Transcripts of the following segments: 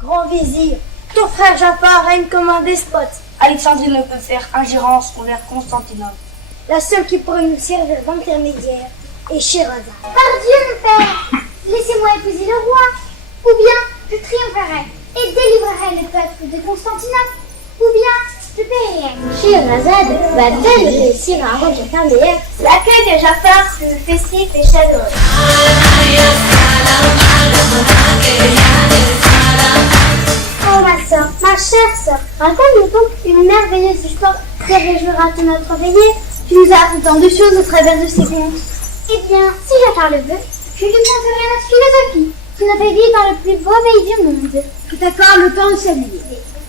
Grand vizir, ton frère Jafar règne comme un despote. Alexandrie ne peut faire ingérence envers Constantinople. La seule qui pourrait nous servir d'intermédiaire est Scheherazade. Par Dieu, mon père, laissez-moi épouser le roi, ou bien je triompherai et délivrerai le peuple de Constantinople, ou bien je paierai. Scheherazade va-t-elle réussir à rendre intermédiaire? L'accueil de Jafar fut festif et chaleureux. Oh ma soeur, ma chère soeur, raconte-nous donc une merveilleuse histoire qui réjouira tout notre veillée. Tu nous as appris tant de choses au travers de ces contes. Eh bien, si Jafar le veut, je lui conterai notre philosophie, qui nous fait vivre dans le plus beau pays du monde. Tout d'accord, le temps de s'habiller.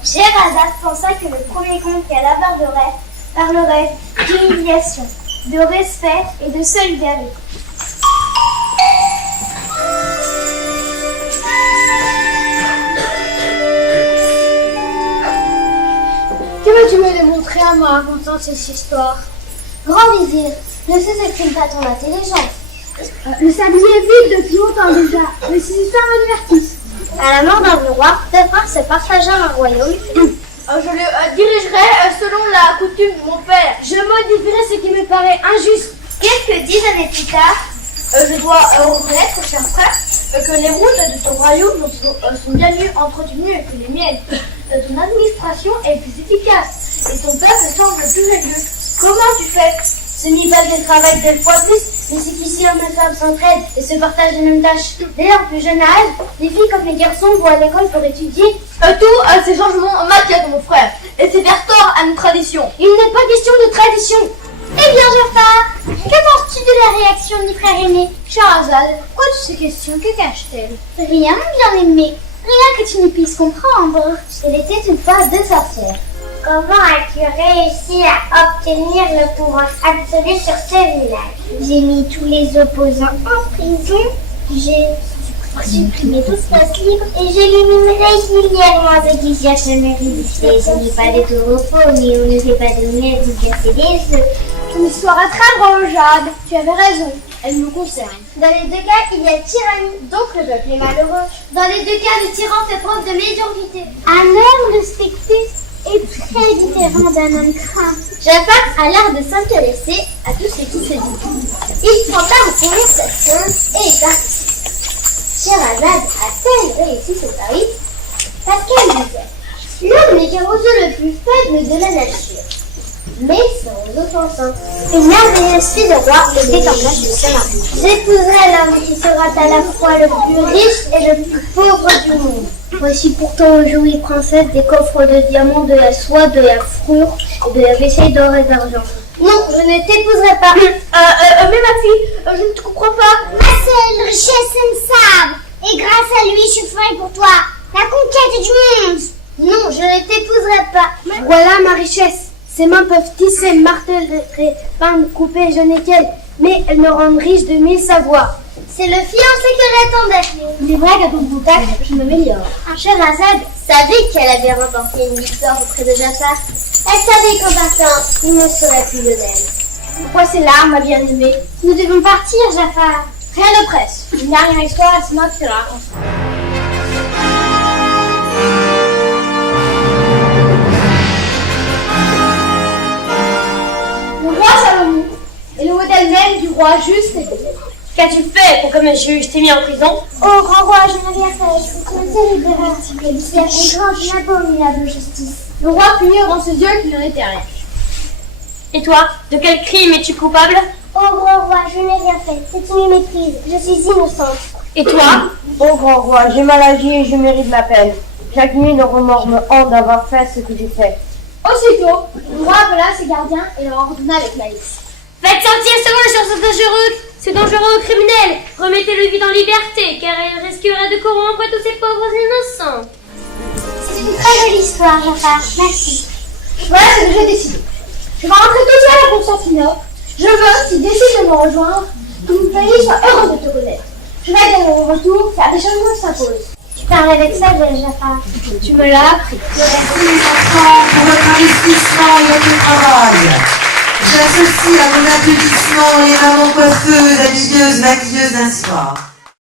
Scheherazade pensa que le premier conte qu'elle aborderait parlerait d'humiliation, de respect et de solidarité. Que veux-tu me démontrer en me racontant cette histoire? Grand vizir, ne sait-il pas ton intelligence? Le sablier est vide depuis longtemps déjà, mais ces histoires me divertissent. À la mort d'un roi, deux frères se partagèrent un royaume. Je le dirigerai selon la coutume de mon père. Je modifierai ce qui me paraît injuste. Quelques 10 années plus tard, Je dois reconnaître, cher frère, que les routes de ton royaume sont bien mieux entretenues que les miennes. Ton administration est plus efficace et ton peuple semble plus joyeux. Comment tu fais? Ce n'est pas qu'elle travaille 2 fois plus, mais c'est qu'ici hommes et femmes s'entraident et se partagent les mêmes tâches. dès leur plus jeune âge, les filles comme les garçons vont à l'école pour étudier. Tous ces changements m'inquiètent, mon frère, et c'est faire tort à nos traditions. Il n'est pas question de tradition. Eh bien, Jafar, que penses-tu de la réaction du frère aîné? Scheherazade, pourquoi toutes ces questions? Que cache-t-elle? Rien, bien aimé. Rien que tu ne puisses comprendre. Il était une fois 2 sorcières. Comment as-tu réussi à obtenir le pouvoir absolu sur ce village? J'ai mis tous les opposants en prison. J'ai supprimé toute place libre et j'élimine régulièrement ceux qui cherchent à me résister. Ce n'est pas de tout repos, mais on ne fait pas de miel ou casser des œufs. Ton histoire est très drôle, Jade. Tu avais raison. Elle me concerne. Dans les 2 cas, il y a tyrannie. Donc le peuple est malheureux. Dans les 2 cas, le tyran fait preuve de médiocrité. Un homme respecté est très différent d'un homme craint. Jafar a l'air de s'intéresser à tout ce qui se dit. Il prend part aux conversations et est parti. Scheherazade a-t-elle réussi son pari? Parce qu'elle disait: l'homme est carrossé le plus faible de la nature, mais sans offensant. Une merveilleuse fille de roi était en place de ce mari. J'épouserai l'homme qui sera à la fois le plus riche et le plus pauvre du monde. Voici pourtant aujourd'hui, princesse, des coffres de diamants, de la soie, de la fourrure et de la vaisselle d'or et d'argent. Non, je ne t'épouserai pas. Mais ma fille, je ne te comprends pas. Ma seule richesse est une sable, et grâce à lui, je ferai pour toi la conquête du monde. Non, je ne t'épouserai pas. Voilà ma richesse. Ses mains peuvent tisser, marteler, peindre, couper, je n'ai qu'elle. Mais elles me rendent riche de 1000 savoirs. C'est le fiancé que j'attendais. Il est vrai qu'à ton contact, je m'améliore. Scheherazade savait qu'elle avait remporté une victoire auprès de Jafar. Elle savait qu'en partant, il ne serait plus de d'elle. Pourquoi ces larmes, ma bien-aimée? Nous devons partir, Jafar. Rien ne presse. Une dernière histoire, c'est moi qui te la raconte. Le roi Salomon est le modèle même du roi juste et bon. Qu'as-tu fait pour que monsieur t'ai mis en prison? Oh, grand roi, je n'ai rien fait. Je suis une terrible erreur. Il y a une grande, une abominable justice. Le roi punit dans ses yeux qu'il n'en était rien. Et toi, de quel crime es-tu coupable? Oh, grand roi, je n'ai rien fait. C'est une méprise. Je suis innocente. Et toi? Ô grand roi, j'ai mal agi et je mérite la peine. Chaque nuit, le remords me hante d'avoir fait ce que j'ai fait. Aussitôt, le roi appela ses gardiens et leur ordonna avec malice: Faites sortir ce roi sur ce dangereux criminel. Remettez-le vite en liberté, car il risquerait de corrompre tous ces pauvres innocents. C'est une très jolie histoire, Jafar. Merci. Voilà ce que j'ai décidé. Je vais rentrer tout seul à Constantinople. Je veux, si décide de me rejoindre, que mon pays soit heureux de te connaître. Je vais à mon retour faire des changements qui s'imposent. Tu parles avec ça, Jafar. Tu me l'as appris. Merci mes enfants pour votre investissement et votre travail. J'associe à mon applaudissement les mamans coiffeuses, habilleuses, maquilleuses d'un soir.